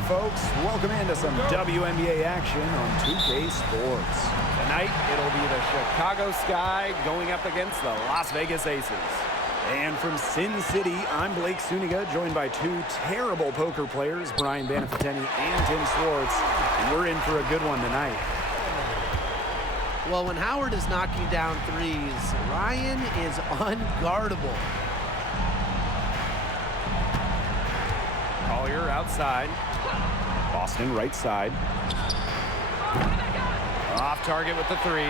Hey folks, welcome into some WNBA action on 2K Sports. Tonight, it'll be the Chicago Sky going up against the Las Vegas Aces. And from Sin City, I'm Blake Suniga, joined by two terrible poker players, Brian Banafiteni and Tim Swartz. And we're in for a good one tonight. Well, when Howard is knocking down threes, Ryan is unguardable. Collier outside. Boston right side. Off target with the three.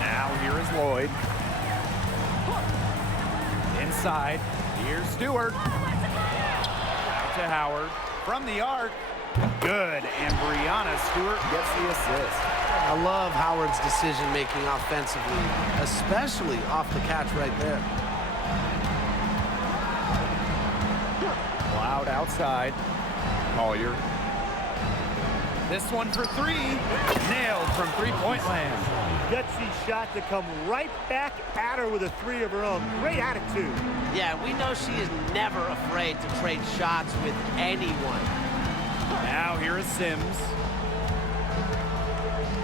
Now here is Lloyd. Inside. Here's Stewart. Out to Howard. From the arc. Good. And Brianna Stewart gets the assist. I love Howard's decision-making offensively, especially off the catch right there. Loud outside. Collier. This one for three. Nailed from three-point land. Gutsy shot to come right back at her with a three of her own. Great attitude. Yeah, we know she is never afraid to trade shots with anyone. Now here is Sims.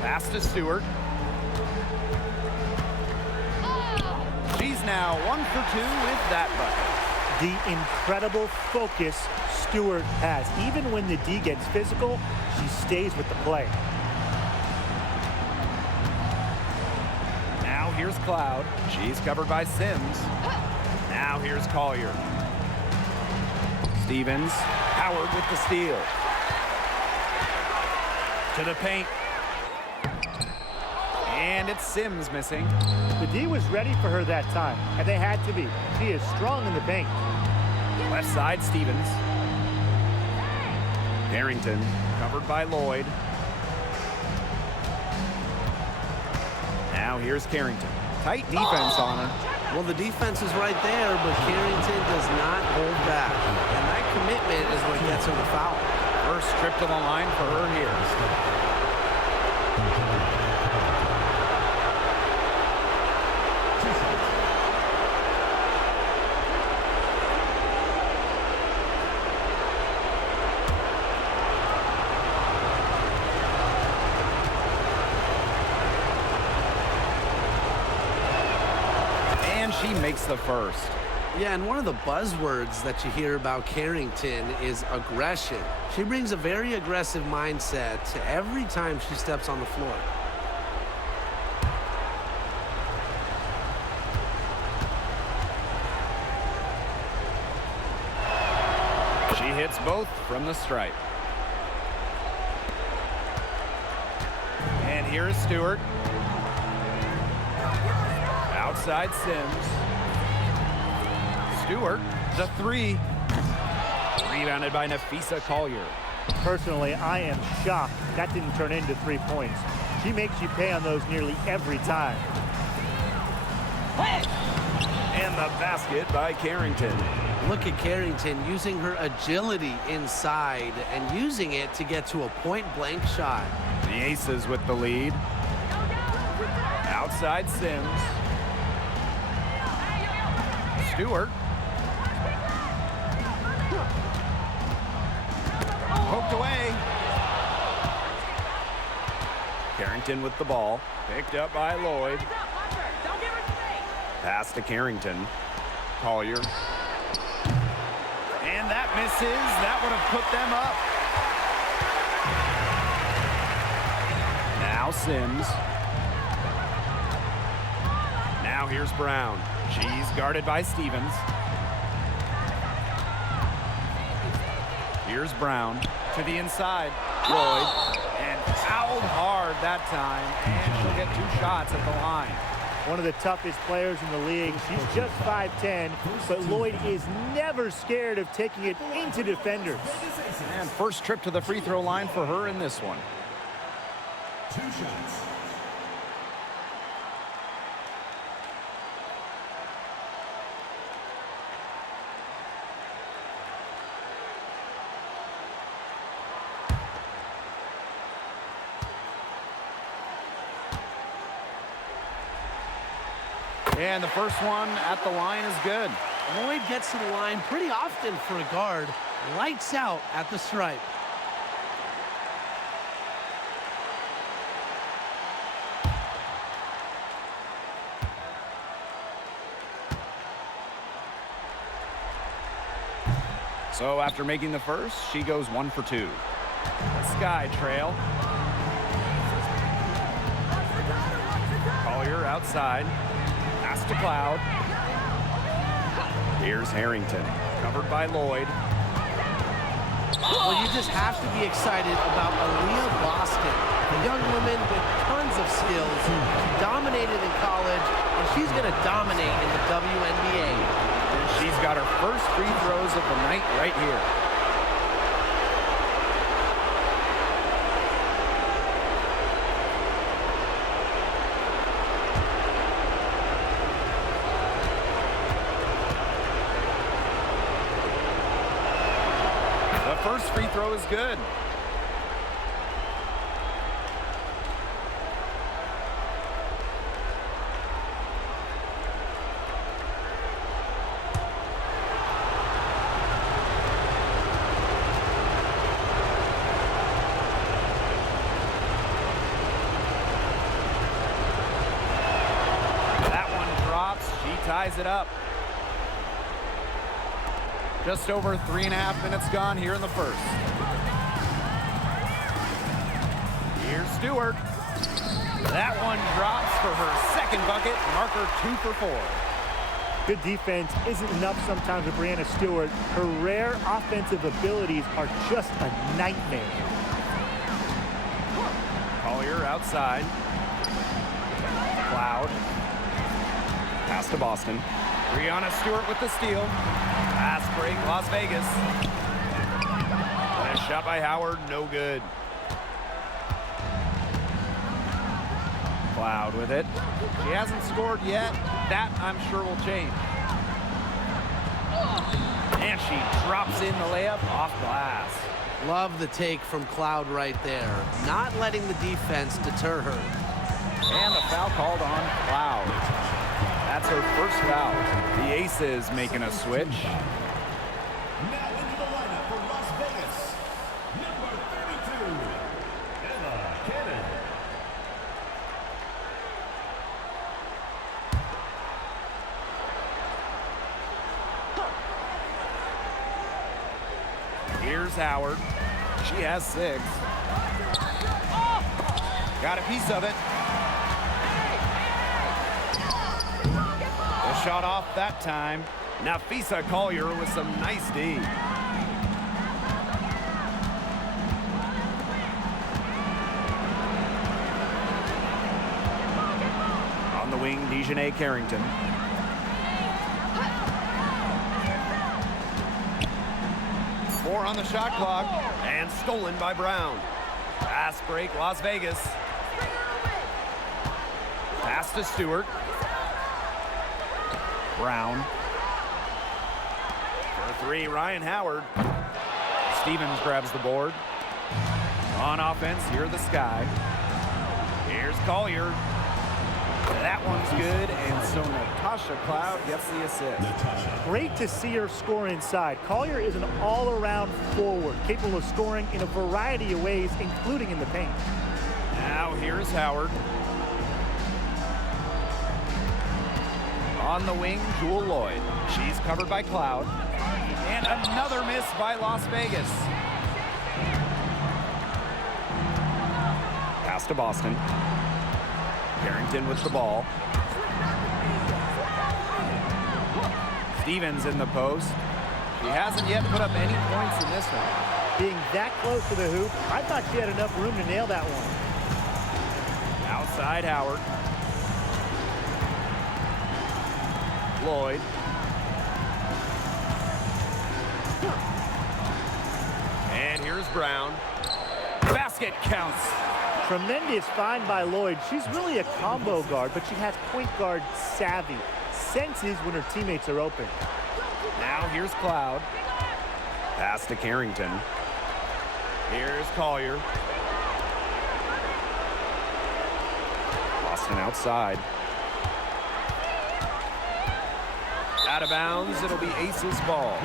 Pass to Stewart. She's now 1 for 2 with that bucket. The incredible focus Stewart has. Even when the D gets physical, she stays with the play. Now here's Cloud. She's covered by Sims. Now here's Collier. Stevens. Howard with the steal. To the paint. And it's Sims missing. The D was ready for her that time, and they had to be. She is strong in the paint. Left side, Stevens. Harrington, covered by Lloyd. Now here's Carrington. Tight defense on her. Well, the defense is right there, but Carrington does not hold back. And that commitment is what gets her the foul. First trip to the line for her here. She makes the first. Yeah, and one of the buzzwords that you hear about Carrington is aggression. She brings a very aggressive mindset to every time she steps on the floor. She hits both from the stripe. And here is Stewart. Outside Sims. Stewart, the three. Rebounded by Nafisa Collier. Personally, I am shocked that didn't turn into 3 points. She makes you pay on those nearly every time. And the basket by Carrington. Look at Carrington using her agility inside and using it to get to a point-blank shot. The Aces with the lead. Outside Sims. Stewart. Poked away. Carrington with the ball. Picked up by Lloyd. Pass to Carrington. Collier. And that misses. That would have put them up. Now Sims. Now here's Brown. She's guarded by Stevens. Here's Brown to the inside. Lloyd. And fouled hard that time. And she'll get 2 shots at the line. One of the toughest players in the league. She's just 5'10", but Lloyd is never scared of taking it into defenders. And first trip to the free throw line for her in this one. 2 shots. And the first one at the line is good. Lloyd gets to the line pretty often for a guard. Lights out at the stripe. So after making the first, she goes 1 for 2. Sky trail. Collier outside. Pass to Cloud. Here's Harrington. Covered by Lloyd. Well, you just have to be excited about Aaliyah Boston, a young woman with tons of skills. She dominated in college, and she's going to dominate in the WNBA. And she's got her first free throws of the night right here. The first free throw is good. That one drops. She ties it up. Just over 3.5 minutes gone here in the first. Here's Stewart. That one drops for her second bucket. Marker 2 for 4. Good defense isn't enough sometimes with Brianna Stewart. Her rare offensive abilities are just a nightmare. Collier outside. Cloud. Pass to Boston. Brianna Stewart with the steal. Pass break, Las Vegas. And a shot by Howard, no good. Cloud with it. She hasn't scored yet. That, I'm sure, will change. And she drops in the layup off glass. Love the take from Cloud right there. Not letting the defense deter her. And the foul called on Cloud. That's her first foul. The Aces making a switch. Now into the lineup for Las Vegas, number 32, Emma Cannon. Here's Howard. She has 6. Got a piece of it. The shot off that time. Nafisa Collier with some nice D. On the wing, Dejanay Carrington. Four on the shot clock, and stolen by Brown. Fast break, Las Vegas. Pass to Stewart. Brown. For 3, Ryan Howard. Stevens grabs the board. On offense, here the Sky. Here's Collier. That one's good, and so Natasha Cloud gets the assist. Great to see her score inside. Collier is an all-around forward, capable of scoring in a variety of ways, including in the paint. Now here's Howard. On the wing, Jewel Lloyd. She's covered by Cloud. And another miss by Las Vegas. Pass to Boston. Carrington with the ball. Stevens in the post. She hasn't yet put up any points in this one. Being that close to the hoop, I thought she had enough room to nail that one. Outside Howard. Lloyd. And here's Brown. Basket counts. Tremendous find by Lloyd. She's really a combo guard, but she has point guard savvy. Senses when her teammates are open. Now here's Cloud. Pass to Carrington. Here's Collier. Boston outside. Out of bounds, it'll be Aces ball.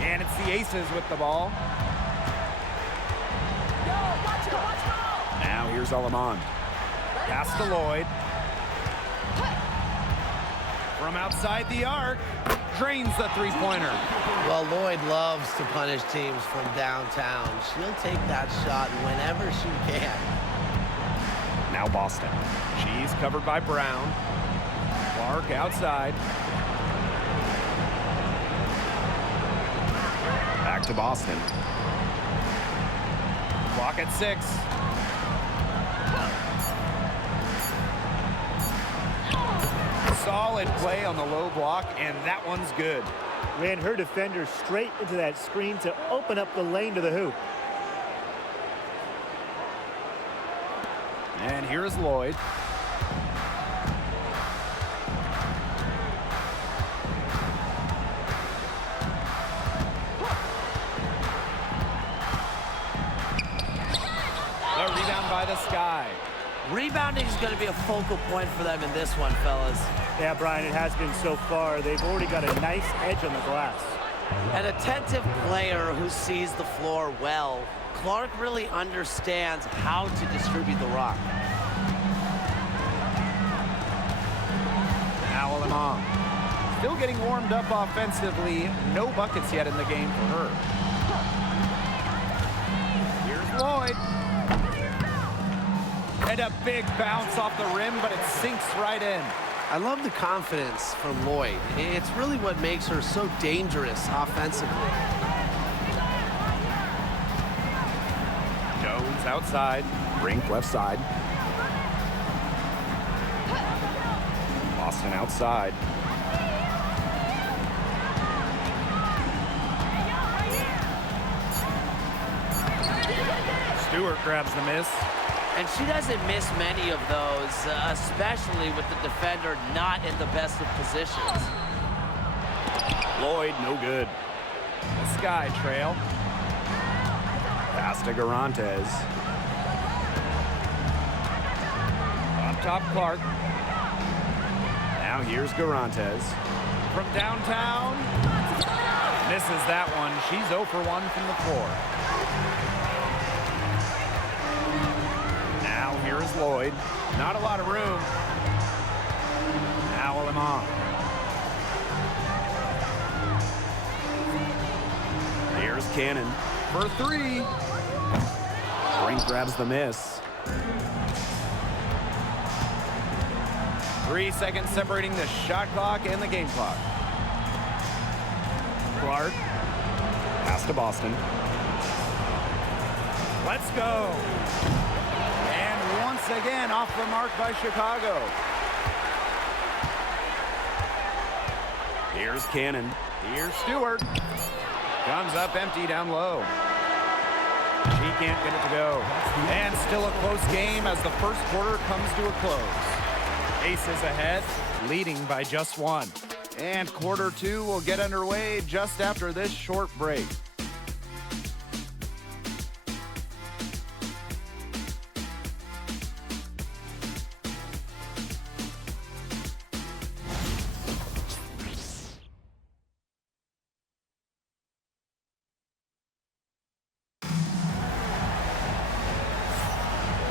And it's the Aces with the ball. Now here's Alaman. Pass to Lloyd. From outside the arc, drains the three-pointer. Well, Lloyd loves to punish teams from downtown. She'll take that shot whenever she can. Now Boston. She's covered by Brown. Clark outside. Back to Boston. Clock at 6. Solid play on the low block, and that one's good. Ran her defender straight into that screen to open up the lane to the hoop. And here's Lloyd. The rebound by the Sky. Rebounding is going to be a focal point for them in this one, fellas. Yeah, Brian, it has been so far. They've already got a nice edge on the glass. An attentive player who sees the floor well. Clark really understands how to distribute the rock. Now Alaman. Still getting warmed up offensively. No buckets yet in the game for her. Here's Lloyd. And a big bounce off the rim, but it sinks right in. I love the confidence from Lloyd. It's really what makes her so dangerous offensively. Jones outside. Brink left side. Boston outside. Stewart grabs the miss. And she doesn't miss many of those, especially with the defender not in the best of positions. Lloyd, no good. The Sky trail. Pass to Garantes. Up top, Clark. Now here's Garantes. From downtown. Misses that one. She's 0 for 1 from the floor. Now here's Lloyd. Not a lot of room. Now Alaman. Here's Cannon for 3. Brink grabs the miss. 3 seconds separating the shot clock and the game clock. Clark. Pass to Boston. Let's go. And once again off the mark by Chicago. Here's Cannon. Here's Stewart. Comes up empty down low. She can't get it to go. And still a close game as the first quarter comes to a close. Aces ahead, leading by just 1. And quarter 2 will get underway just after this short break.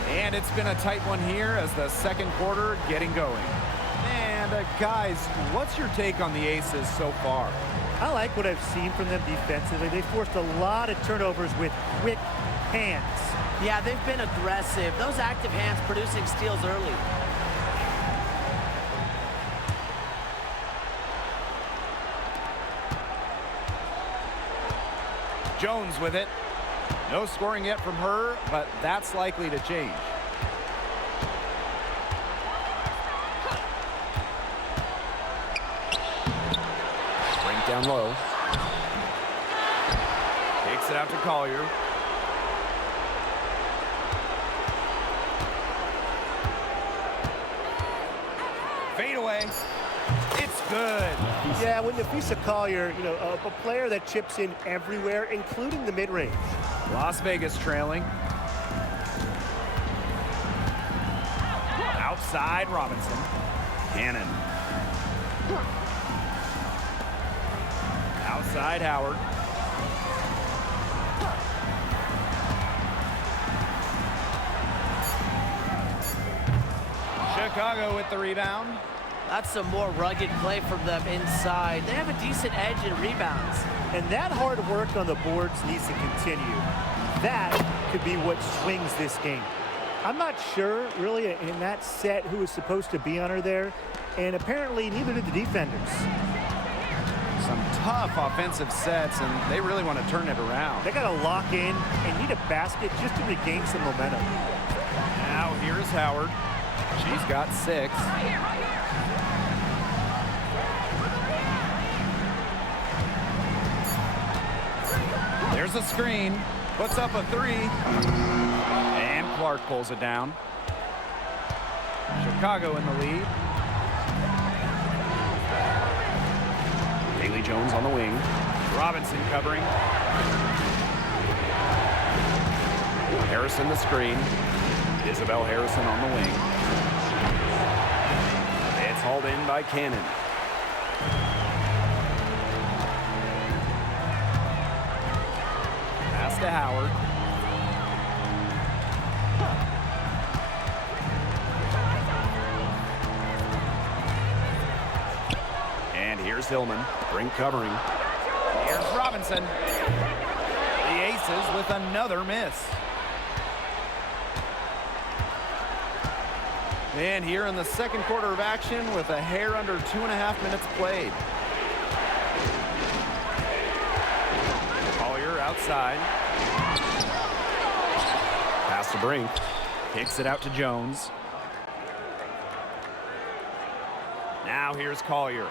And it's been a tight one here as the second quarter getting going. And guys, what's your take on the Aces so far? I like what I've seen from them defensively. They forced a lot of turnovers with quick hands. Yeah, they've been aggressive. Those active hands producing steals early. Jones with it. No scoring yet from her, but that's likely to change. Brink down low. Takes it out to Collier. Fade away. It's good. Yeah, when Nafisa Collier, a player that chips in everywhere, including the mid-range. Las Vegas trailing. Outside Robinson. Cannon. Outside Howard. Chicago with the rebound. That's some more rugged play from them inside. They have a decent edge in rebounds. And that hard work on the boards needs to continue. That could be what swings this game. I'm not sure, really, in that set who was supposed to be on her there. And apparently, neither did the defenders. Some tough offensive sets, and they really want to turn it around. They got to lock in and need a basket just to regain some momentum. Now here's Howard. She's got 6. There's a screen. Puts up a 3. And Clark pulls it down. Chicago in the lead. Haley Jones on the wing. Robinson covering. Harrison the screen. Isabel Harrison on the wing. It's hauled in by Cannon. Pass to Howard. And here's Hillman. Brink covering. Here's Robinson. The Aces with another miss. And here in the second quarter of action with a hair under 2.5 minutes played. Collier outside. Pass to Brink. Kicks it out to Jones. Now here's Collier.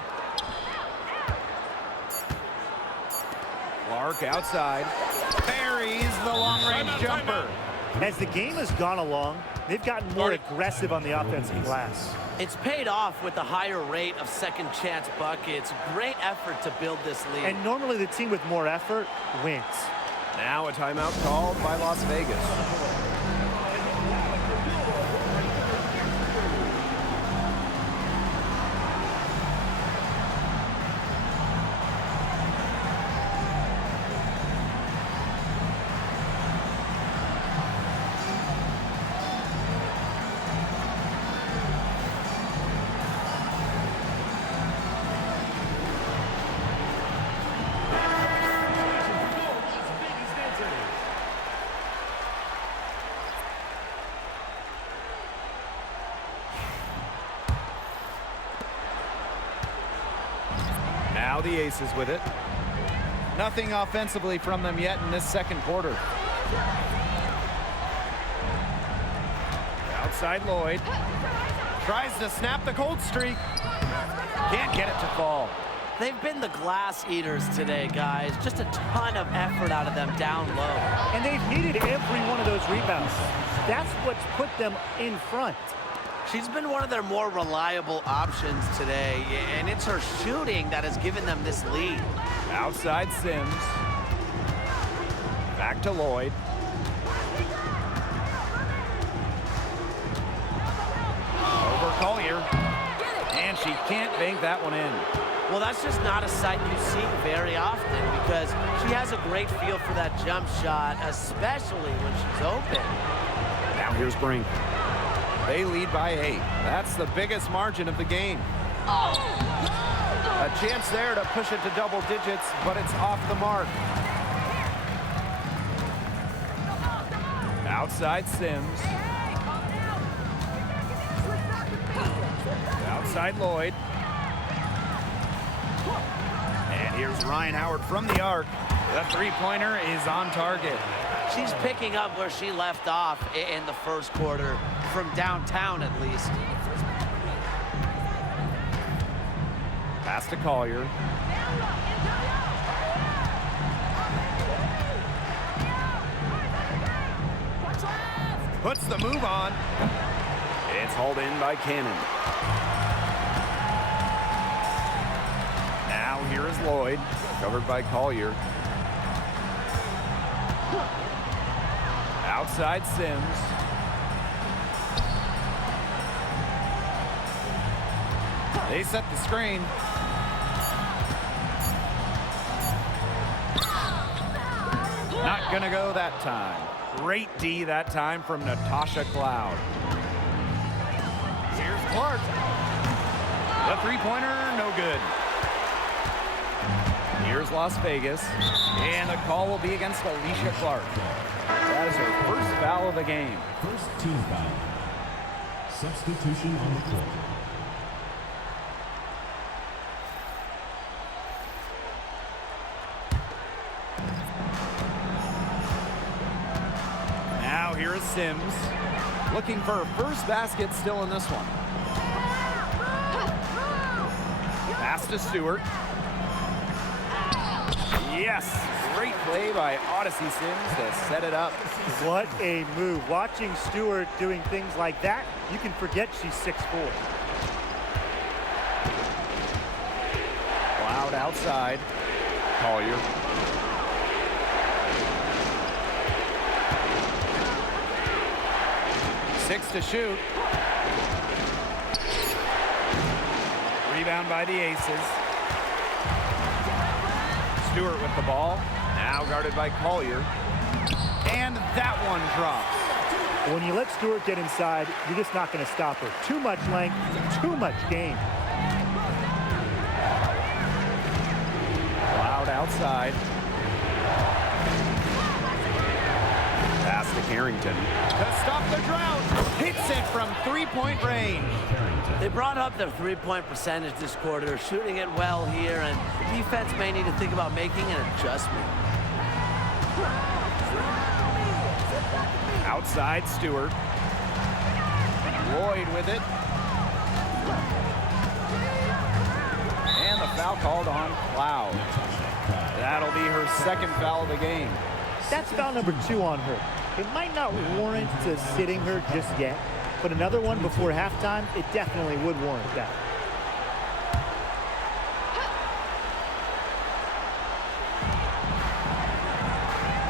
Clark outside. Buries the long-range jumper. As the game has gone along, they've gotten more aggressive on the offensive glass. It's paid off with a higher rate of second chance buckets. Great effort to build this lead. And normally the team with more effort wins. Now a timeout called by Las Vegas. Now the Aces with it. Nothing offensively from them yet in this second quarter. Outside Lloyd. Tries to snap the cold streak. Can't get it to fall. They've been the glass eaters today, guys. Just a ton of effort out of them down low. And they've needed every one of those rebounds. That's what's put them in front. She's been one of their more reliable options today, and it's her shooting that has given them this lead. Outside Sims. Back to Lloyd. Over Collier. And she can't bank that one in. Well, that's just not a sight you see very often because she has a great feel for that jump shot, especially when she's open. Now here's Brink. They lead by 8. That's the biggest margin of the game. A chance there to push it to double digits, but it's off the mark. Outside Sims. Outside Lloyd. And here's Ryan Howard from the arc. The three-pointer is on target. She's picking up where she left off in the first quarter, from downtown at least. Pass to Collier. Puts the move on. It's hauled in by Cannon. Now here is Lloyd, covered by Collier. Outside Sims. They set the screen. Not gonna go that time. Great D that time from Natasha Cloud. Here's Clark. The three-pointer, no good. Here's Las Vegas. And the call will be against Alicia Clark. That is her first foul of the game. First team foul. Substitution on the court. Now here is Sims. Looking for her first basket still in this one. Pass to Stewart. Yes, great play by Odyssey Sims to set it up. What a move. Watching Stewart doing things like that, you can forget she's 6'4". Cloud outside. Collier. Six to shoot. Rebound by the Aces. Stewart with the ball. Now guarded by Collier. And that one drops. When you let Stewart get inside, you're just not going to stop her. Too much length, too much game. Cloud outside. Pass to Carrington. To stop the drought. Hits it from three-point range. They brought up their three-point percentage this quarter, shooting it well here, and defense may need to think about making an adjustment. Outside Stewart. Lloyd with it. And the foul called on Cloud. That'll be her second foul of the game. That's foul number 2 on her. It might not warrant sitting her just yet, but another one before halftime, it definitely would warrant that.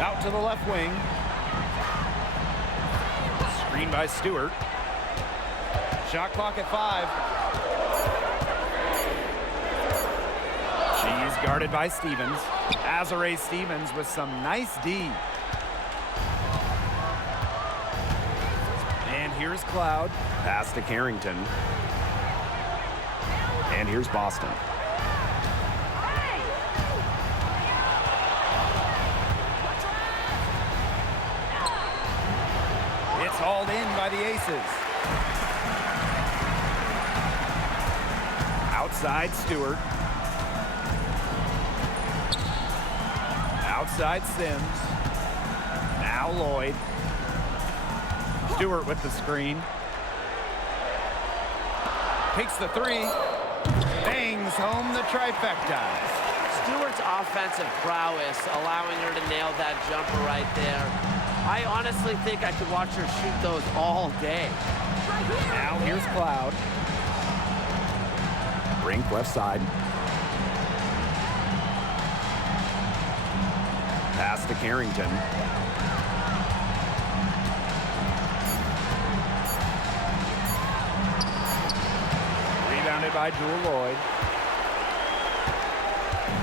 Out to the left wing. Screen by Stewart. Shot clock at 5. She's guarded by Stevens. Azare Stevens with some nice D. And here's Cloud. Pass to Carrington. And here's Boston. It's hauled in by the Aces. Outside Stewart. Outside Sims. Now Lloyd. Stewart with the screen. Takes the three. Bangs home the trifecta. Stewart's offensive prowess allowing her to nail that jumper right there. I honestly think I could watch her shoot those all day. Now here's Cloud. Brink left side. Pass to Carrington. Rebounded by Jewel Lloyd.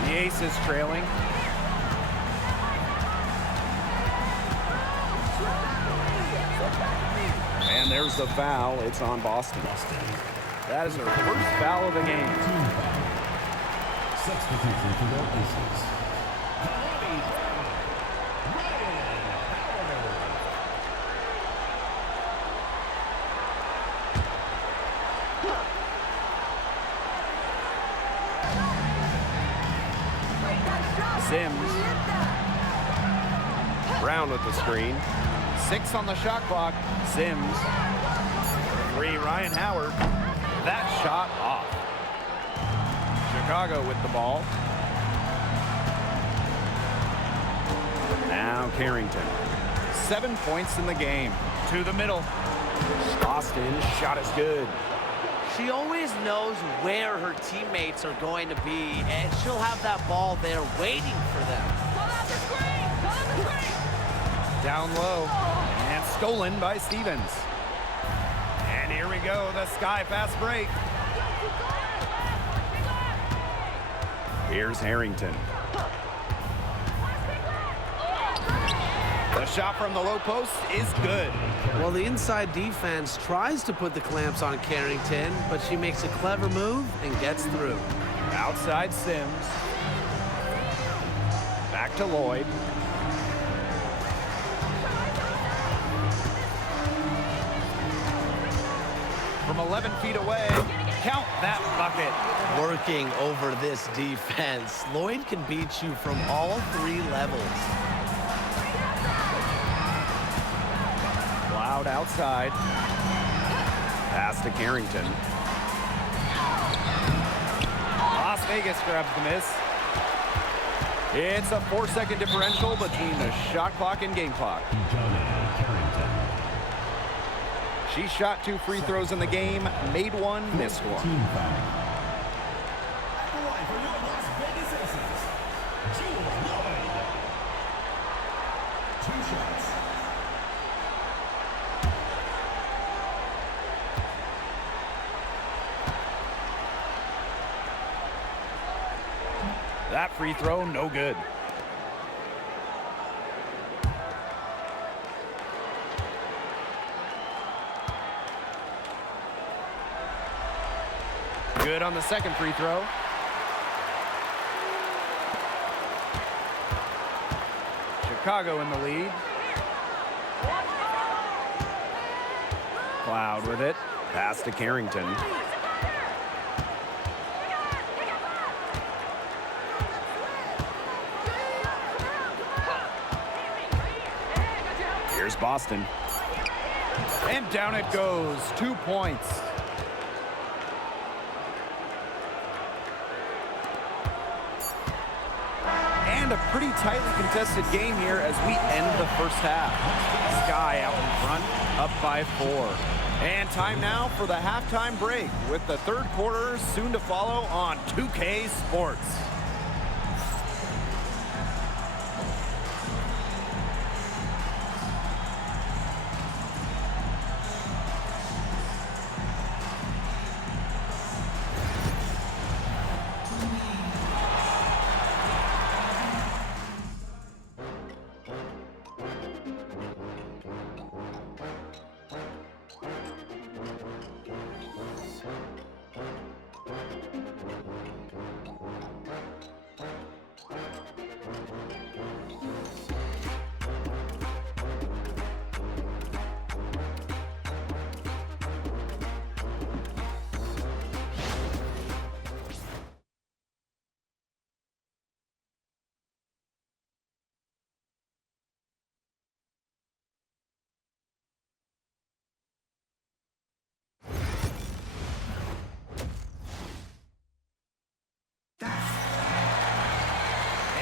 The Aces trailing. And there's the foul. It's on Boston. That is her first foul of the game. Substitution for the Aces. Sims. Brown with the screen. 6 on the shot clock. Sims. 3, Ryan Howard. That shot off. Chicago with the ball. Now Carrington. 7 points in the game. To the middle. Boston shot is good. She always knows where her teammates are going to be, and she'll have that ball there waiting for them. Call out the screen! Call out the screen! Down low, and stolen by Stevens. And here we go, the sky fast break. Here's Harrington. The shot from the low post is good. Well, the inside defense tries to put the clamps on Carrington, but she makes a clever move and gets through. Outside Sims. Back to Lloyd. From 11 feet away, count that bucket. Working over this defense, Lloyd can beat you from all 3 levels. Loud outside. Pass to Carrington. Las Vegas grabs the miss. It's a 4-second differential between the shot clock and game clock. She shot 2 free throws in the game, made 1, missed 1. Team foul. At the line for your Las Vegas Aces, Jewel Lloyd. 2 shots. That free throw, no good. Good on the second free throw. Chicago in the lead. Cloud with it. Pass to Carrington. Here's Boston. And down it goes. 2 points. And a pretty tightly contested game here as we end the first half. Sky out in front, up by 4. And time now for the halftime break with the third quarter soon to follow on 2K Sports.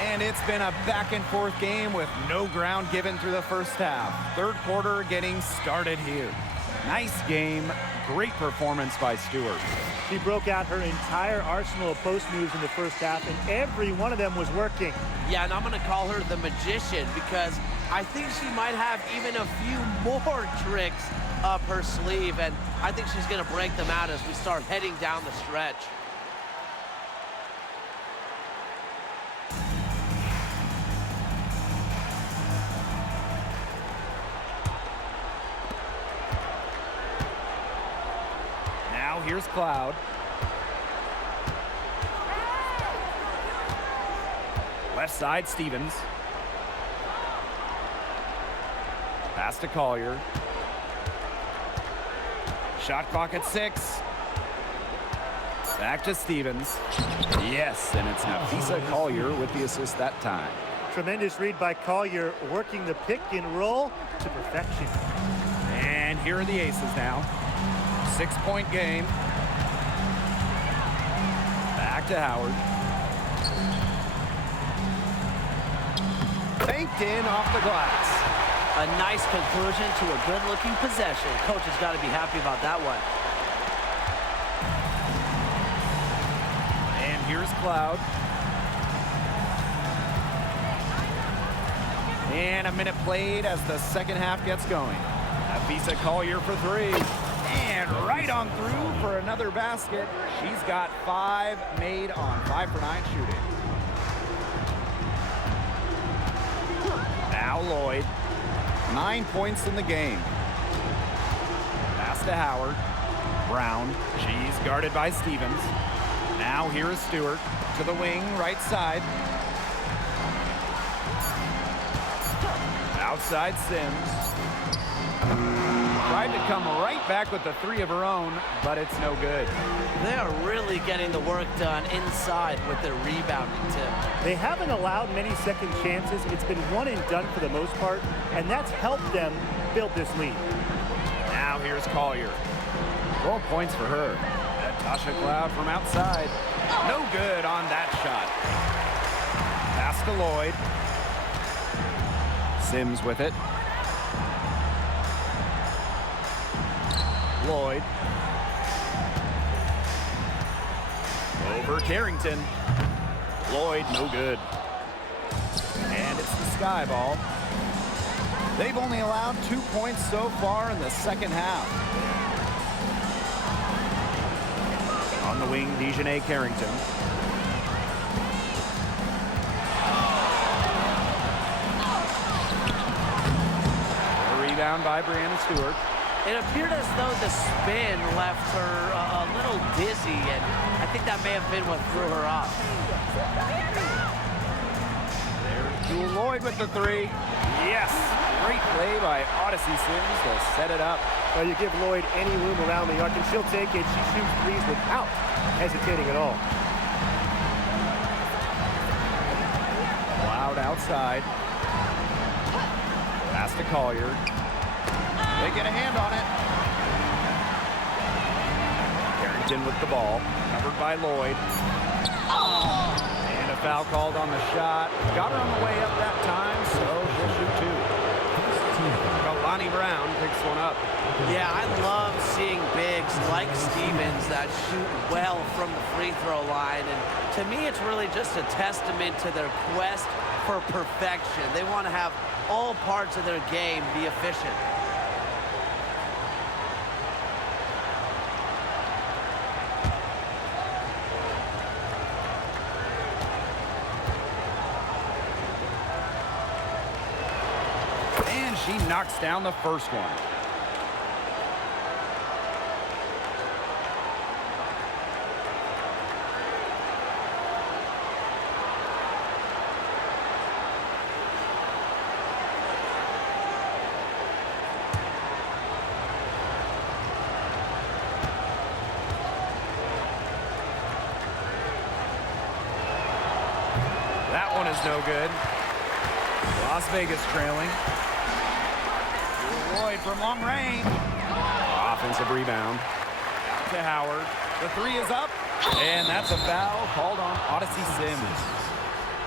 And it's been a back-and-forth game with no ground given through the first half. Third quarter getting started here. Nice game. Great performance by Stewart. She broke out her entire arsenal of post moves in the first half, and every one of them was working. Yeah, and I'm going to call her the magician because I think she might have even a few more tricks up her sleeve, and I think she's going to break them out as we start heading down the stretch. Now here's Cloud. Left side, Stevens. Pass to Collier. Shot clock at 6. Back to Stevens. Yes, and it's Nafisa Collier with the assist that time. Tremendous read by Collier, working the pick and roll to perfection. And here are the Aces now. 6-point game. Back to Howard. Banked in off the glass. A nice conclusion to a good-looking possession. Coach has got to be happy about that one. here's Cloud. And a minute played as the second half gets going. Visa Collier for three. And right on through for another basket. She's got 5 made on 5 for 9 shooting. Now Lloyd. 9 points in the game. Pass to Howard. Brown. She's guarded by Stevens. Now here is Stewart to the wing, right side. Outside Sims. Tried to come right back with the 3 of her own, but it's no good. They are really getting the work done inside with their rebounding, Tim. They haven't allowed many second chances. It's been one and done for the most part, and that's helped them build this lead. Now here's Collier. 12 points for her. Natasha Cloud from outside. No good on that shot. Pass to Lloyd. Sims with it. Lloyd. Over Carrington. Lloyd, no good. And it's the Sky ball. They've only allowed 2 points so far in the second half. On the wing, Dejanay Carrington. A rebound by Brianna Stewart. It appeared as though the spin left her a little dizzy, and I think that may have been what threw her off. There's Jewel Lloyd with the 3. Yes! Great play by Odyssey Sims to set it up. Well, you give Lloyd any room around the arc, and she'll take it. She shoots threes without hesitating at all. Cloud outside. Pass to Collier. They get a hand on it. Carrington with the ball. Covered by Lloyd. And a foul called on the shot. Got her on the way up that time, so she'll shoot 2. Well, Lonnie Brown picks one up. Yeah, I love seeing bigs like Stevens that shoot well from the free throw line. And to me, it's really just a testament to their quest for perfection. They want to have all parts of their game be efficient. She knocks down the first one. That one is no good. Las Vegas trailing. Lloyd from long range. Offensive rebound. Out to Howard. The 3 is up. And that's a foul called on Odyssey Sims.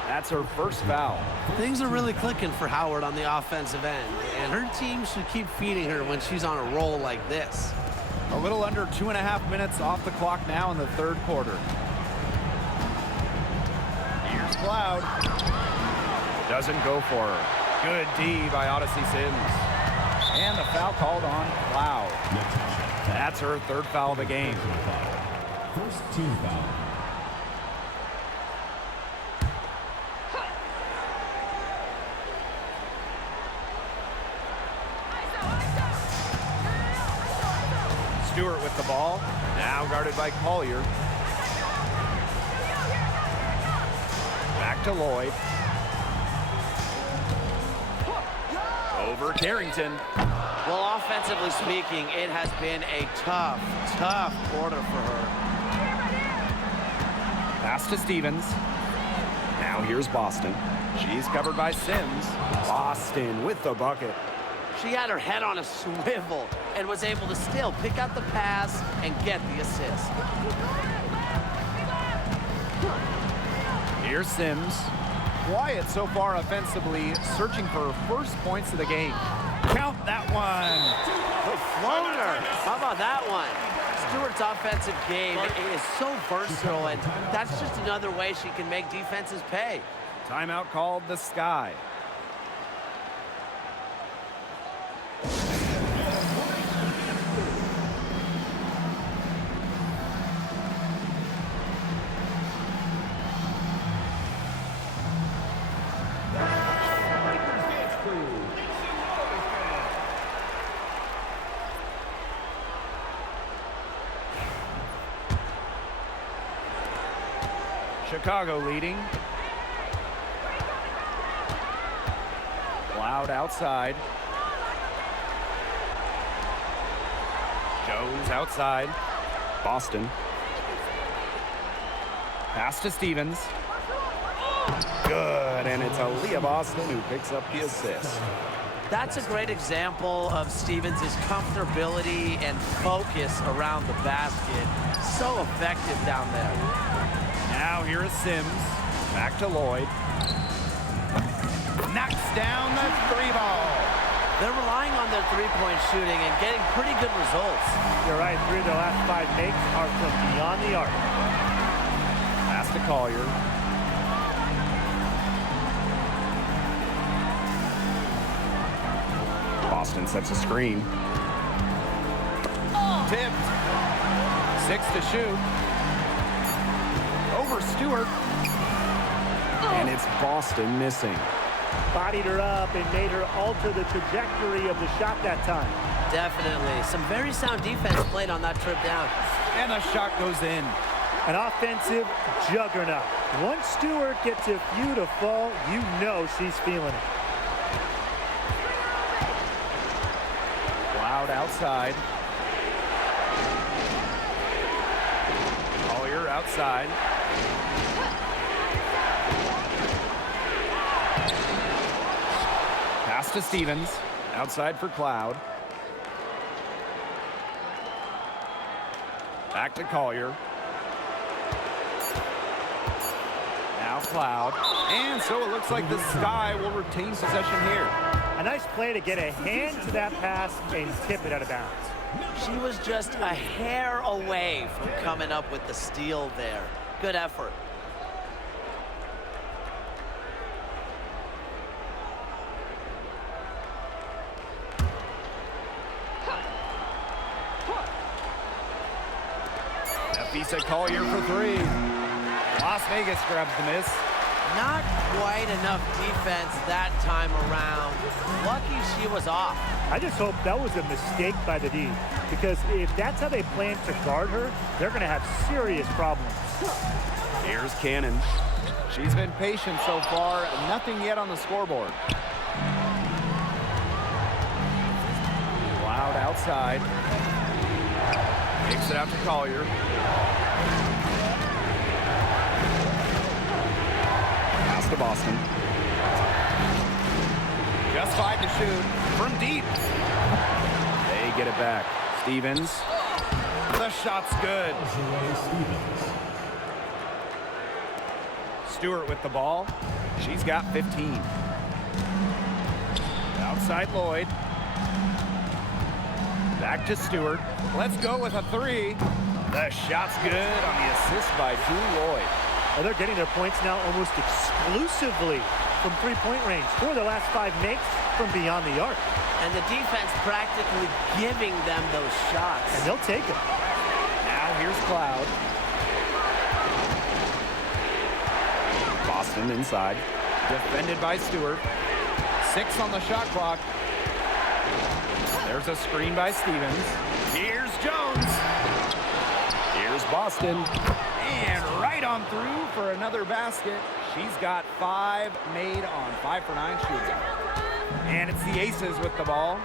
That's her first foul. Things are really clicking for Howard on the offensive end, and her team should keep feeding her when she's on a roll like this. A little under 2.5 minutes off the clock now in the third quarter. Here's Cloud. Doesn't go for her. Good D by Odyssey Sims. And the foul called on Cloud. That's her third foul of the game. First team foul. Stewart with the ball. Now guarded by Collier. Back to Lloyd. Over Carrington. Well, offensively speaking, it has been a tough quarter for her. Pass to Stevens. Now here's Boston. She's covered by Sims. Boston with the bucket. She had her head on a swivel and was able to still pick out the pass and get the assist. Here's Sims. Quiet so far offensively, searching for her first points of the game. Count that one. The floater. How about that one? Stewart's offensive game is so versatile, and that's just another way she can make defenses pay. Timeout called the Sky. Chicago leading. Cloud outside. Jones outside. Boston. Pass to Stevens. Good, and it's Aaliyah Boston who picks up the assist. That's a great example of Stevens' comfortability and focus around the basket. So effective down there. Now here is Sims. Back to Lloyd. Knocks down the three ball. They're relying on their three-point shooting and getting pretty good results. You're right, 3 of their last 5 makes are from beyond the arc. Pass to Collier. Boston sets a screen. Tipped. 6 to shoot. Over Stewart. And it's Boston missing. Bodied her up and made her alter the trajectory of the shot that time. Definitely. Some very sound defense played on that trip down. And the shot goes in. An offensive juggernaut. Once Stewart gets a few to fall, you know she's feeling it. Loud outside. Collier outside. Pass to Stevens. Outside for Cloud. Back to Collier. Now Cloud. And so it looks like the Sky will retain possession here. A nice play to get a hand to that pass and tip it out of bounds. She was just a hair away from coming up with the steal there. Good effort. Nafisa Collier for 3. Las Vegas grabs the miss. Not quite enough defense that time around. Lucky she was off. I just hope that was a mistake by the D, because if that's how they plan to guard her, they're going to have serious problems. Here's Cannon. She's been patient so far. Nothing yet on the scoreboard. Loud outside. Kicks it out to Collier. Pass to Boston. Just 5 to shoot. From deep. They get it back. Stevens. The shot's good. Stewart with the ball. She's got 15. Outside Lloyd. Back to Stewart. Let's go with a 3. The shot's good on the assist by Drew Lloyd. Well, they're getting their points now almost exclusively from three-point range. 4 of their last 5 makes from beyond the arc. And the defense practically giving them those shots. And they'll take them. Now here's Cloud. Boston inside. Defended by Stewart. 6 on the shot clock. There's a screen by Stevens. Here's Jones. Here's Boston. And right on through for another basket. She's got 5 made on 5 for 9 shooting. And it's the Aces with the ball.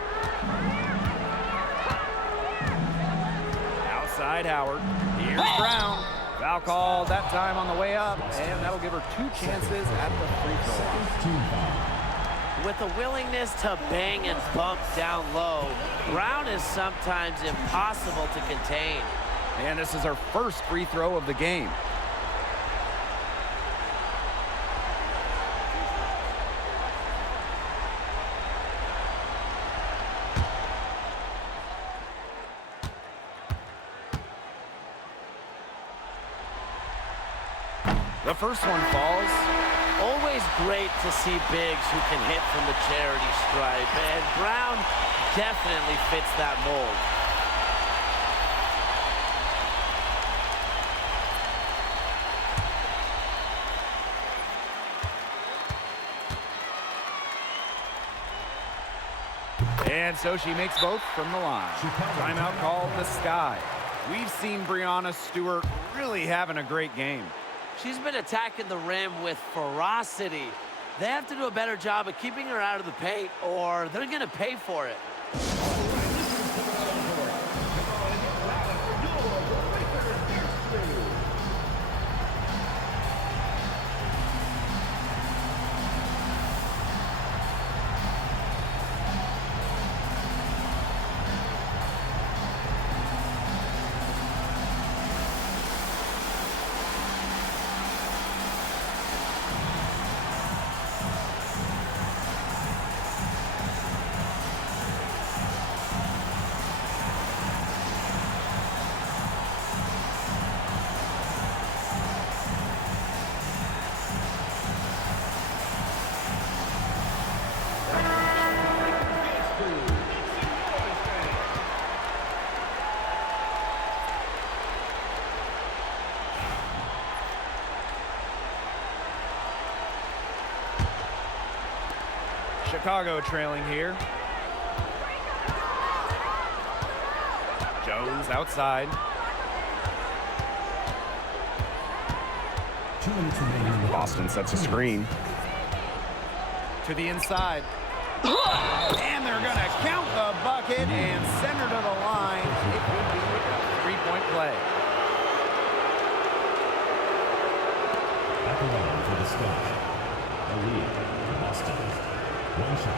Outside Howard. Here's Brown. Foul called that time on the way up. And that'll give her 2 chances at the free throw line. With a willingness to bang and bump down low, Brown is sometimes impossible to contain. And this is her first free throw of the game. The first one falls. Always great to see bigs who can hit from the charity stripe, and Brown definitely fits that mold. And so she makes both from the line. Timeout called the Sky. We've seen Breanna Stewart really having a great game. She's been attacking the rim with ferocity. They have to do a better job of keeping her out of the paint, or they're going to pay for it. Chicago trailing here. Jones outside. 2 minutes remaining. Boston sets a screen. To the inside. And they're going to count the bucket and send her to the line. It would be a three-point play. Back around for the Sky. A lead for Boston. 1 shot.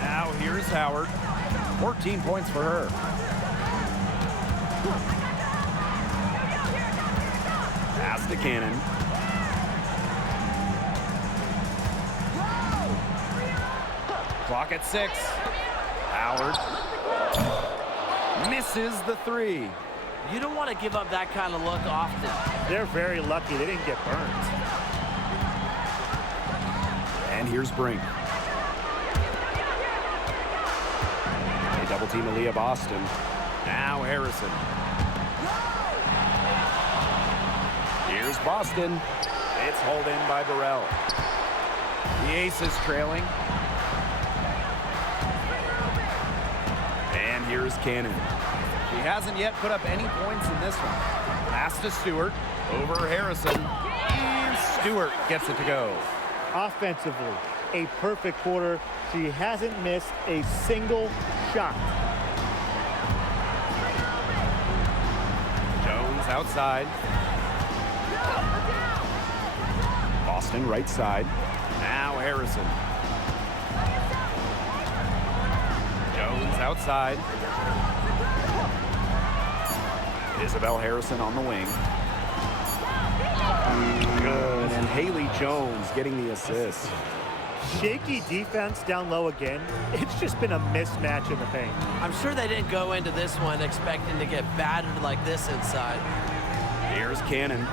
Now here's Howard. 14 points for her. Pass to Cannon. Clock at 6. Howard misses the three. You don't want to give up that kind of look often. They're very lucky they didn't get burned. And here's Brink. They double team Aaliyah Boston. Now Harrison. Here's Boston. It's hauled in by Burrell. The Aces trailing. And here's Cannon. She hasn't yet put up any points in this one. Pass to Stewart. Over Harrison. And Stewart gets it to go. Offensively, a perfect quarter. She hasn't missed a single shot. Jones outside. Boston right side. Now Harrison. Jones outside. Isabel Harrison on the wing. Good. And Haley Jones getting the assist. Shaky defense down low again. It's just been a mismatch in the paint. I'm sure they didn't go into this one expecting to get battered like this inside. Here's Cannon.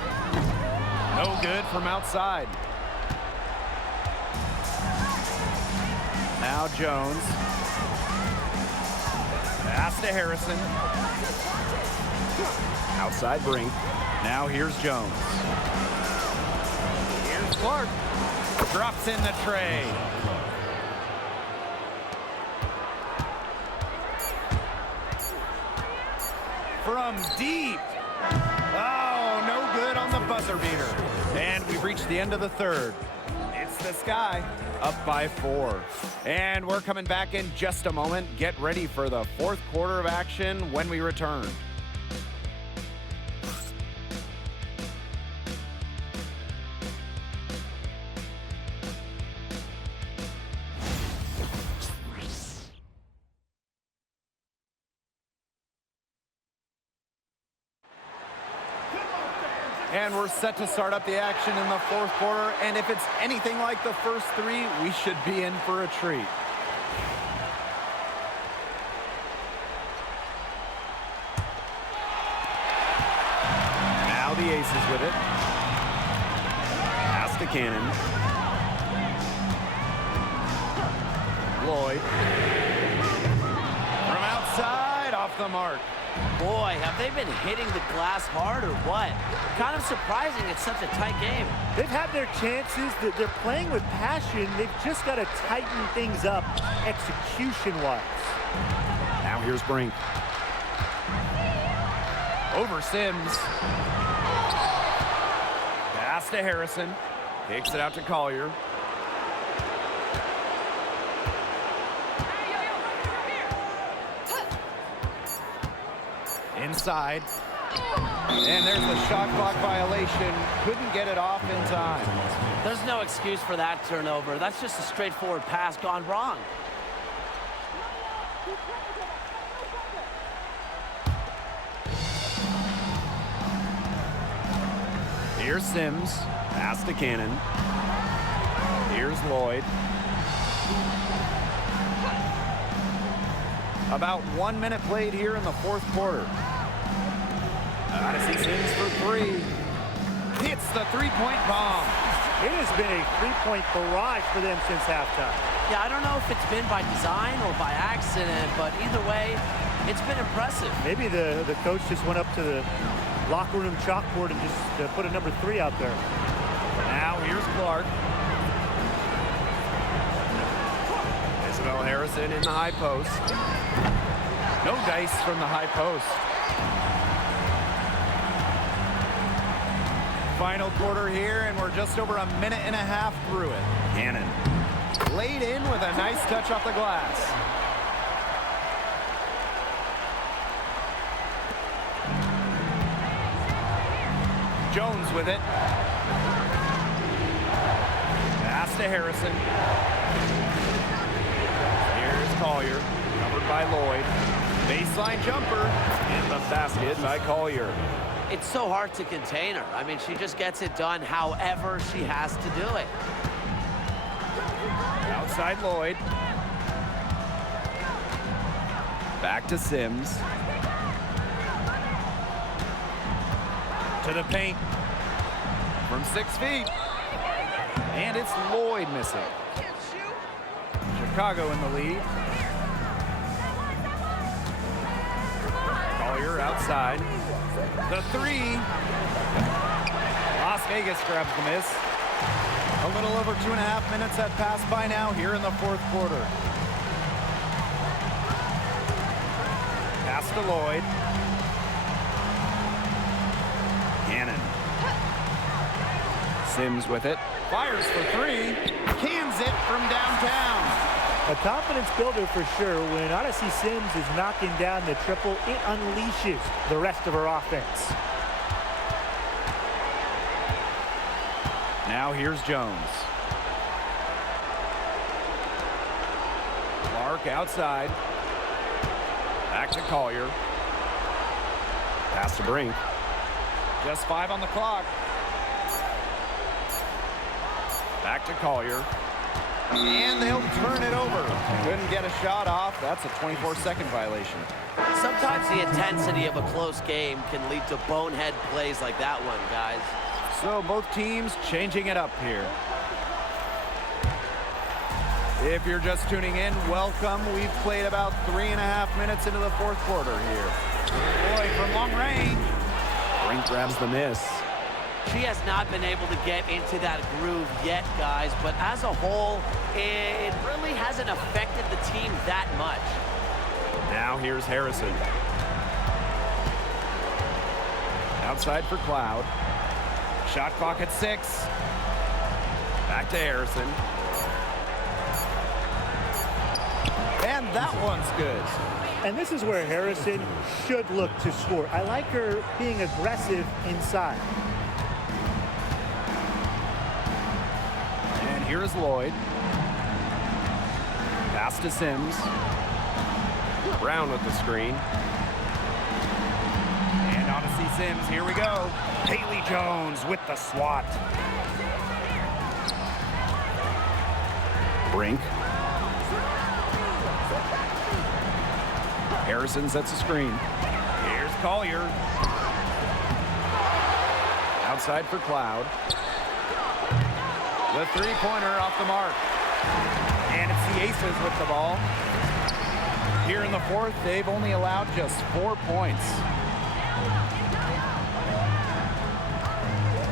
No good from outside. Now Jones. Pass to Harrison. Outside Brink. Now here's Jones. Here's Clark. Drops in the tray. From deep. Oh, no good on the buzzer beater. And we've reached the end of the third. It's the Sky up by 4. And we're coming back in just a moment. Get ready for the fourth quarter of action when we return. And we're set to start up the action in the fourth quarter. And if it's anything like the first three, we should be in for a treat. Now the Aces with it. Pass to Cannon. Lloyd. From outside, off the mark. Boy, have they been hitting the glass hard or what? Kind of surprising it's such a tight game. They've had their chances. They're playing with passion. They've just got to tighten things up execution-wise. Now here's Brink. Over Sims. Pass to Harrison. Kicks it out to Collier. Inside. And there's the shot clock violation. Couldn't get it off in time. There's no excuse for that turnover. That's just a straightforward pass gone wrong. Here's Sims. Pass to Cannon. Here's Lloyd. About 1 minute played here in the fourth quarter. Odyssey Sims for three. Hits the three-point bomb. It has been a three-point barrage for them since halftime. Yeah, I don't know if it's been by design or by accident, but either way, it's been impressive. Maybe the coach just went up to the locker room chalkboard and just put a number 3 out there. Now here's Clark. Isabel Harrison in the high post. No dice from the high post. Final quarter here, and we're just over a minute and a half through it. Cannon laid in with a nice touch off the glass. Jones with it. Pass to Harrison. Here's Collier, covered by Lloyd. Baseline jumper in the basket by Collier. It's so hard to contain her. I mean, she just gets it done however she has to do it. Outside Lloyd. Back to Sims. To the paint. From 6 feet. And it's Lloyd missing. Chicago in the lead. Collier outside. The three. Las Vegas grabs the miss. A little over 2.5 minutes have passed by now here in the fourth quarter. Pass to Lloyd. Cannon. Sims with it. Fires for three. Cans it from downtown. A confidence builder for sure. When Odyssey Sims is knocking down the triple, it unleashes the rest of her offense. Now here's Jones. Clark outside. Back to Collier. Pass to Brink. Just 5 on the clock. Back to Collier. And they'll turn it over. Couldn't get a shot off. That's a 24-second violation. Sometimes the intensity of a close game can lead to bonehead plays like that one, guys. So both teams changing it up here. If you're just tuning in, welcome. We've played about 3.5 minutes into the fourth quarter here. Boy, from long range. Brink grabs the miss. She has not been able to get into that groove yet, guys, but as a whole, it really hasn't affected the team that much. Now here's Harrison. Outside for Cloud. Shot clock at 6. Back to Harrison. And that one's good. And this is where Harrison should look to score. I like her being aggressive inside. And here's Lloyd. Pass to Sims. Brown with the screen. And on to see Sims. Here we go. Haley Jones with the swat. Brink. Harrison sets a screen. Here's Collier. Outside for Cloud. The three-pointer off the mark. And it's the Aces with the ball. Here in the fourth, they've only allowed just 4 points.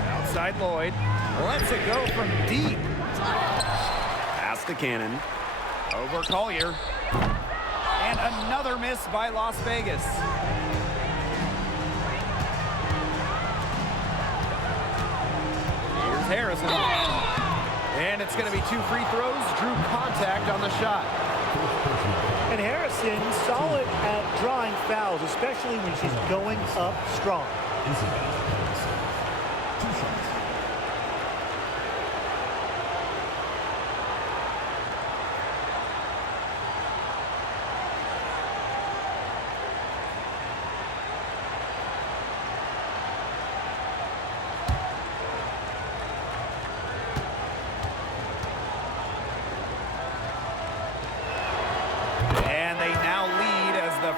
Outside Lloyd. Lets it go from deep. Pass to Cannon. Over Collier. And another miss by Las Vegas. Here's Harrison. And it's going to be 2 free throws. Drew contact on the shot. And Harrison, solid at drawing fouls, especially when she's going up strong.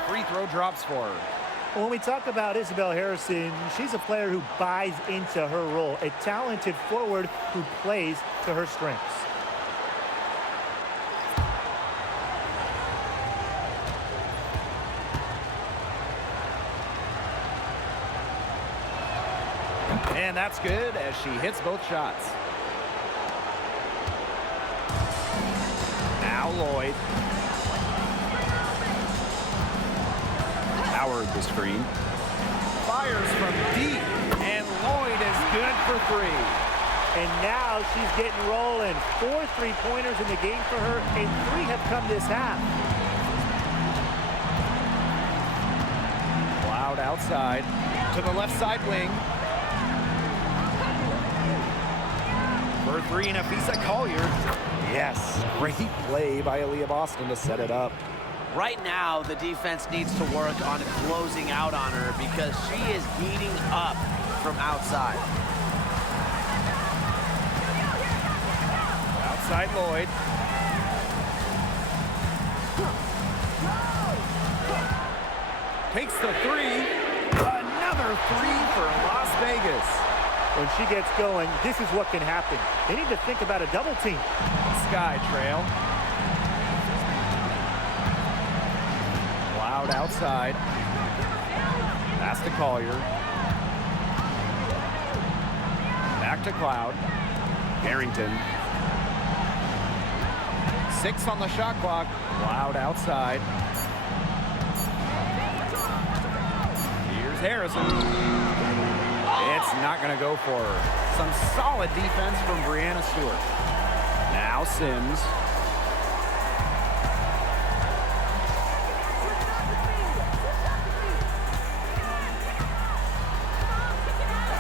Free throw drops for her. When we talk about Isabel Harrison, she's a player who buys into her role, a talented forward who plays to her strengths. And that's good as she hits both shots. Now Lloyd. Howard the screen. Fires from deep, and Lloyd is good for 3. And now she's getting rolling. 4 3-pointers in the game for her, and 3 have come this half. Cloud outside to the left side wing. For 3, Nafisa Collier. Yes, great play by Aaliyah Boston to set it up. Right now, the defense needs to work on closing out on her because she is heating up from outside. Outside Lloyd. Takes the 3. Another 3 for Las Vegas. When she gets going, this is what can happen. They need to think about a double team. Sky trail. Cloud outside. Pass to Collier. Back to Cloud. Harrington. 6 on the shot clock. Cloud outside. Here's Harrison. It's not going to go for her. Some solid defense from Brianna Stewart. Now Sims.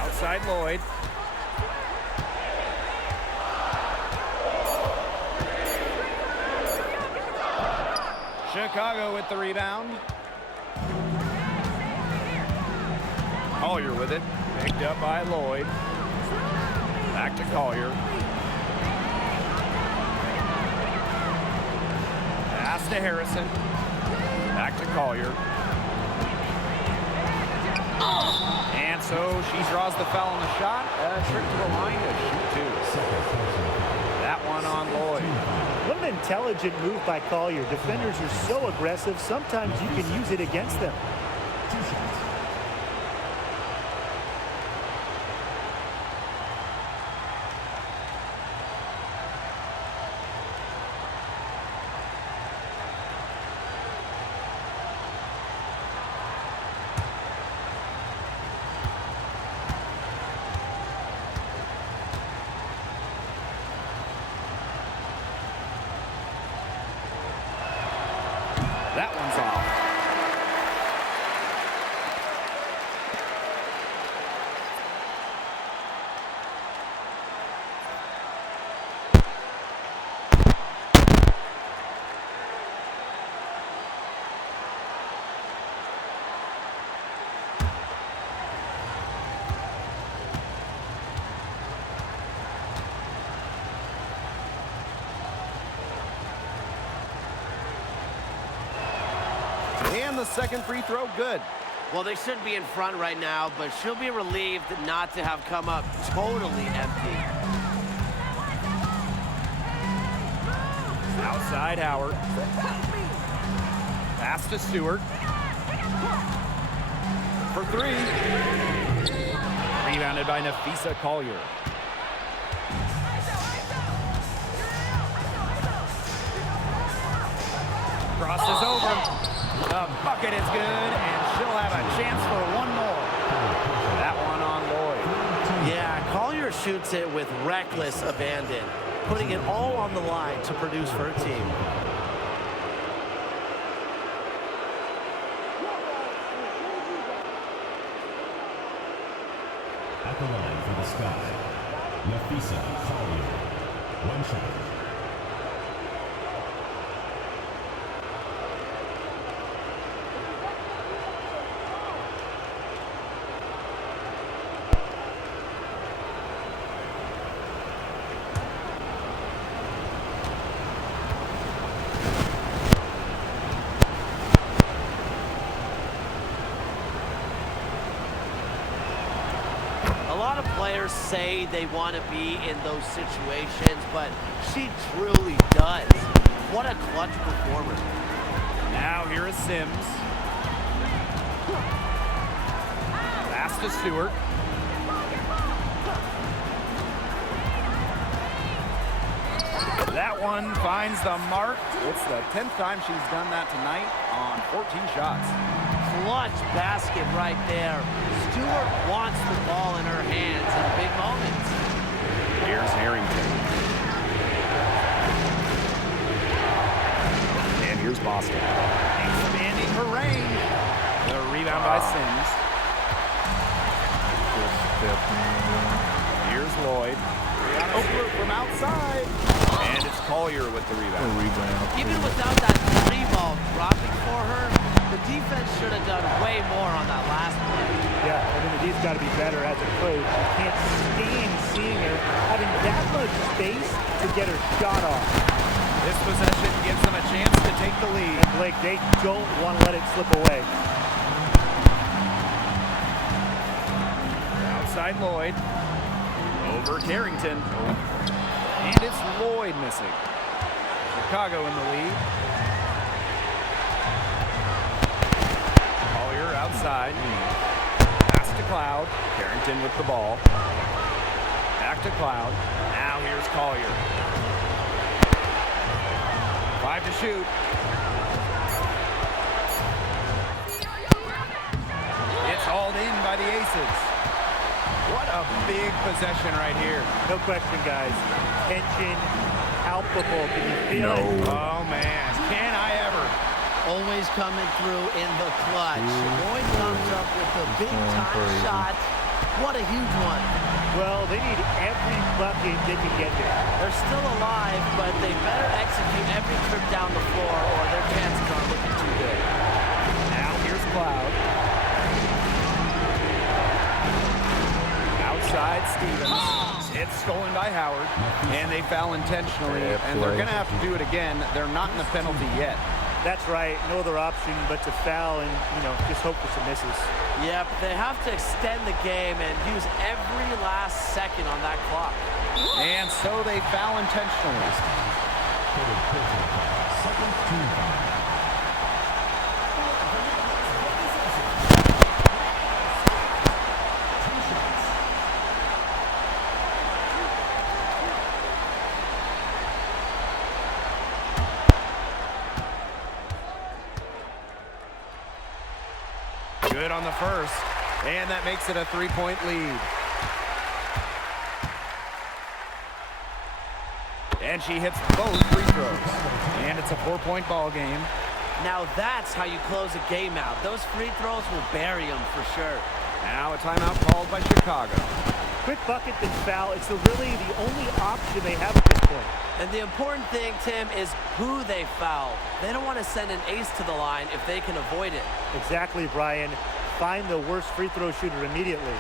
Outside Lloyd. Chicago with the rebound. Collier with it. Picked up by Lloyd. Back to Collier. Pass to Harrison. Back to Collier. And so she draws the foul on the shot. Trick to the line to shoot 2. That one on Lloyd. What an intelligent move by Collier. Defenders are so aggressive, sometimes you can use it against them. That one's off. And the second free throw, good. Well, they should be in front right now, but she'll be relieved not to have come up totally empty. Outside Howard. Pass to Stewart. For three. Rebounded by Nafisa Collier. Crosses over. The bucket is good, and she'll have a chance for one more. That one on Lloyd. Yeah, Collier shoots it with reckless abandon, putting it all on the line to produce for her team. At the line for the Sky, Nafisa Collier. One shot. A lot of players say they want to be in those situations, but she truly does. What a clutch performer. Now here is Sims. Pass to Stewart. That one finds the mark. It's the 10th time she's done that tonight on 14 shots. Clutch basket right there. Stewart wants the ball in her hands in big moments. Here's Harrington. And here's Boston. Expanding her range. The rebound by Sims. Here's Lloyd. Over from outside. And it's Collier with the rebound. Even without that three ball dropping for her, the defense should have done way more on that last play. Yeah, I mean, he's got to be better as a coach. You can't stand seeing her having that much space to get her shot off. This possession gives them a chance to take the lead. And Blake, they don't want to let it slip away. Outside Lloyd. Over Carrington. And it's Lloyd missing. Chicago in the lead. Collier outside. Pass to Cloud. Carrington with the ball. Back to Cloud. Now here's Collier. 5 to shoot. It's hauled in by the Aces. What a big possession right here. No question, guys. Tension, palpable. Can you feel it? Oh, man. Can I ever? Always coming through in the clutch. Lloyd comes up with a big-time shot. What a huge one. Well, they need every bucket they can get there. They're still alive, but they better execute every trip down the floor or their chances aren't looking too good. Now here's Cloud. Outside Stevens. It's stolen by Howard. And they foul intentionally. And they're going to have to do it again. They're not in the penalty yet. That's right. No other option but to foul and, just hope for some misses. Yeah, but they have to extend the game and use every last second on that clock. And so they foul intentionally. Second team. Good on the first, and that makes it a 3-point lead. And she hits both free throws, and it's a 4-point ball game. Now that's how you close a game out. Those free throws will bury them for sure. Now a timeout called by Chicago. Quick bucket then foul. It's really the only option they have at this point. And the important thing, Tim, is who they foul. They don't want to send an ace to the line if they can avoid it. Exactly, Brian. Find the worst free throw shooter immediately.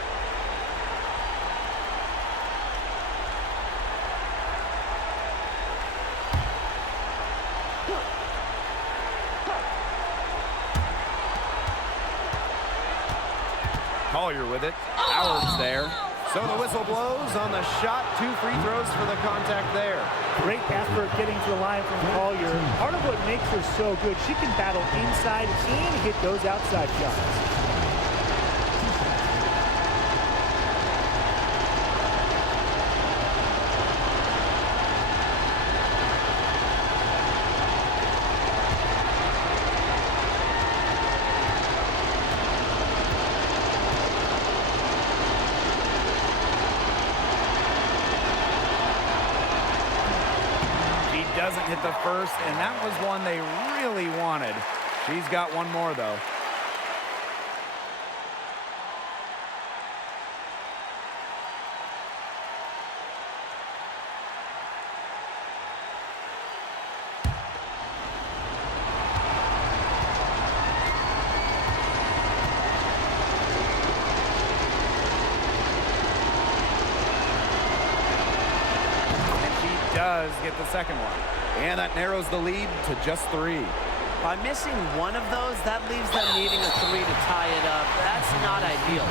Collier with it. Howard's there. So the whistle blows on the shot. 2 free throws for the contact there. Great effort getting to the line from Collier. Part of what makes her so good, she can battle inside and hit those outside shots. Doesn't hit the first, and that was one they really wanted. She's got one more, though. Does get the second one, and that narrows the lead to just 3. By missing one of those, that leaves them needing a 3 to tie it up. That's not ideal.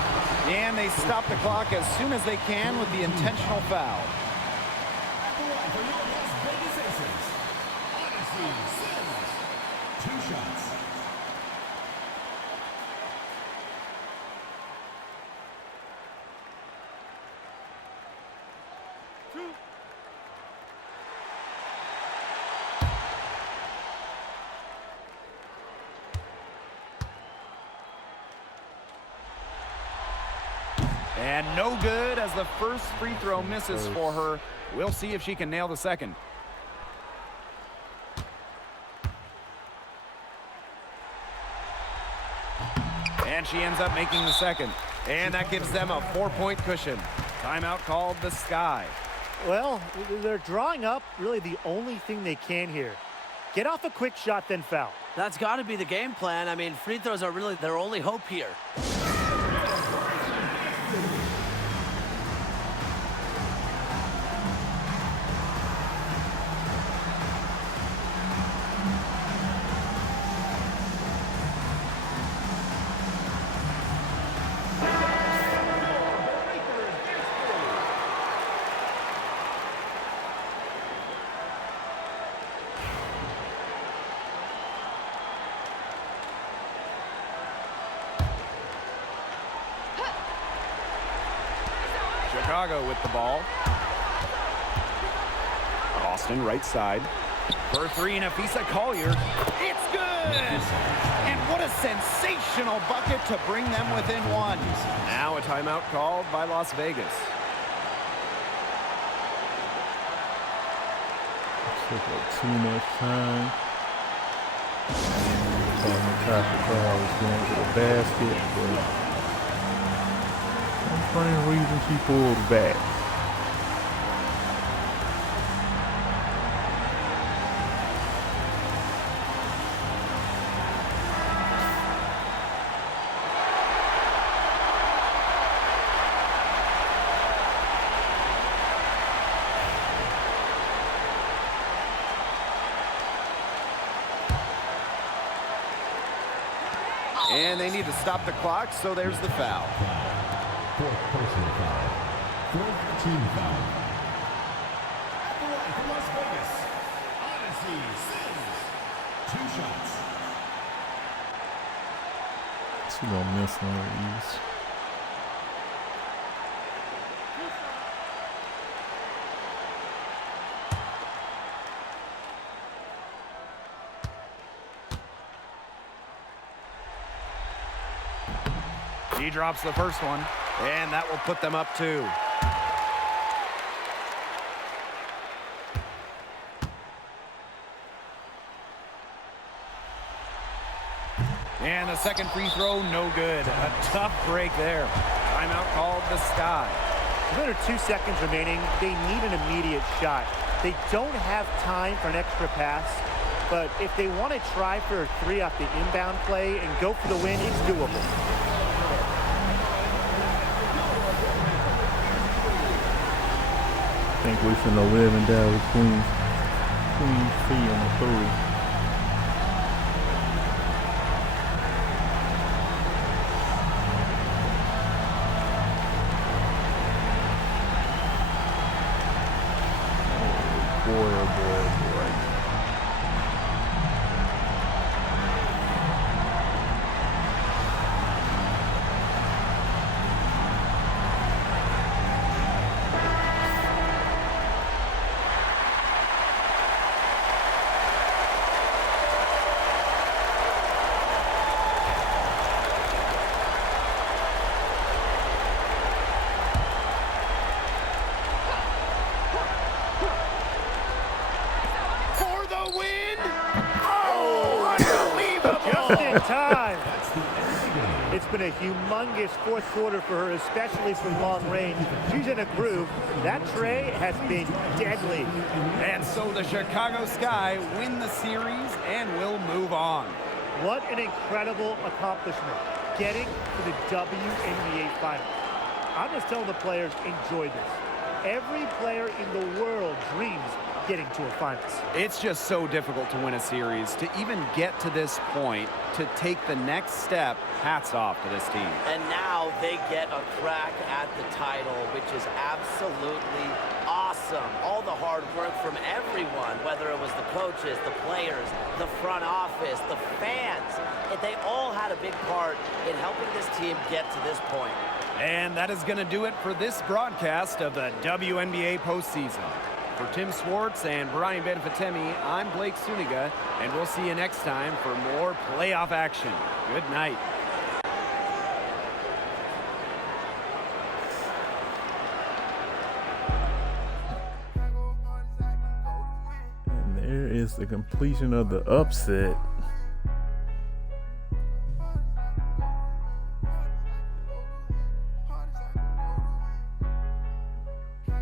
And they stop the clock as soon as they can with the intentional foul. At the line for your Las Vegas Aces, Odyssey Sims. 2 shots. And no good as the first free throw misses for her. We'll see if she can nail the second. And she ends up making the second. And that gives them a 4-point cushion. Timeout called the Sky. Well, they're drawing up really the only thing they can here. Get off a quick shot, then foul. That's got to be the game plan. I mean, free throws are really their only hope here. Chicago with the ball. Austin right side. For 3, Nafisa Collier. It's good! And what a sensational bucket to bring them within 1. Now a timeout called by Las Vegas. Took up too much time. Cuttapacman was going to the basket, but for any reason she pulled back. And they need to stop the clock, so there's the foul. 4th personal foul. 4th team foul. At the line for Las Vegas, Odyssey Sims. 2 shots. She gonna miss one of these. He drops the first one, and that will put them up 2. And the second free throw, no good. A tough break there. Timeout called the Sky. With under 2 seconds remaining, they need an immediate shot. They don't have time for an extra pass, but if they want to try for a 3 off the inbound play and go for the win, it's doable. I think we finna live and die with Queen's fee on the 3. Oh, just in time. It's been a humongous fourth quarter for her, especially from long range. She's in a groove. That tray has been deadly. And so the Chicago Sky win the series and will move on. What an incredible accomplishment, getting to the WNBA Finals. I'm just telling the players, enjoy this. Every player in the world dreams getting to a finals. It's just so difficult to win a series. To even get to this point, to take the next step, hats off to this team. And now they get a crack at the title, which is absolutely awesome. All the hard work from everyone, whether it was the coaches, the players, the front office, the fans, they all had a big part in helping this team get to this point. And that is going to do it for this broadcast of the WNBA postseason. For Tim Swartz and Brian Benfatemi, I'm Blake Suniga, and we'll see you next time for more playoff action. Good night. And there is the completion of the upset.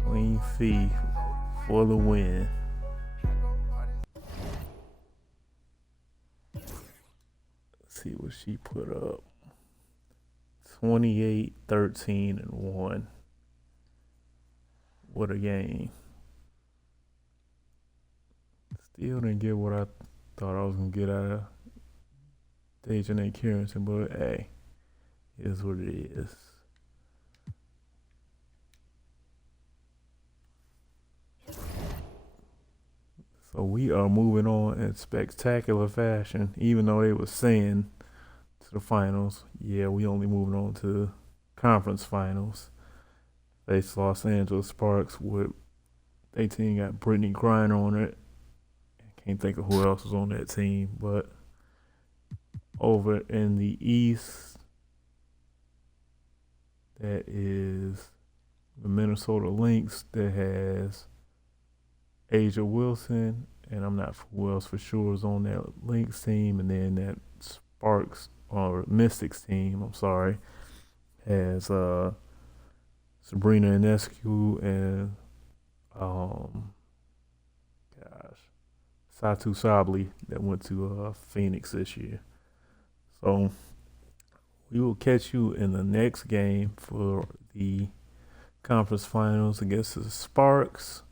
Queen Fee for the win. Let's see what she put up. 28, 13, and 1. What a game. Still didn't get what I thought I was going to get out of Dejanay Kieranson, but hey, it is what it is. So we are moving on in spectacular fashion, even though they were saying to the finals, yeah, we only moving on to conference finals. Faced Los Angeles Sparks with their team got Brittany Griner on it. Can't think of who else was on that team, but over in the East, that is the Minnesota Lynx that has Asia Wilson, and I'm not who else for sure is on that Lynx team, and then that Sparks or Mystics team, I'm sorry, has Sabrina Ionescu and Satu Sabli that went to Phoenix this year. So we will catch you in the next game for the conference finals against the Sparks.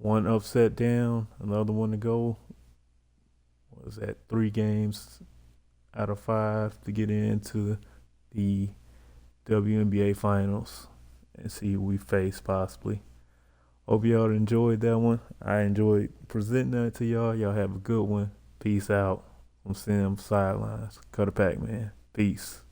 One upset down, another one to go. What was that? 3 games out of 5 to get into the WNBA finals and see who we face possibly. Hope y'all enjoyed that one. I enjoyed presenting that to y'all. Y'all have a good one. Peace out from Sim Sidelines. Cuttapacman. Peace.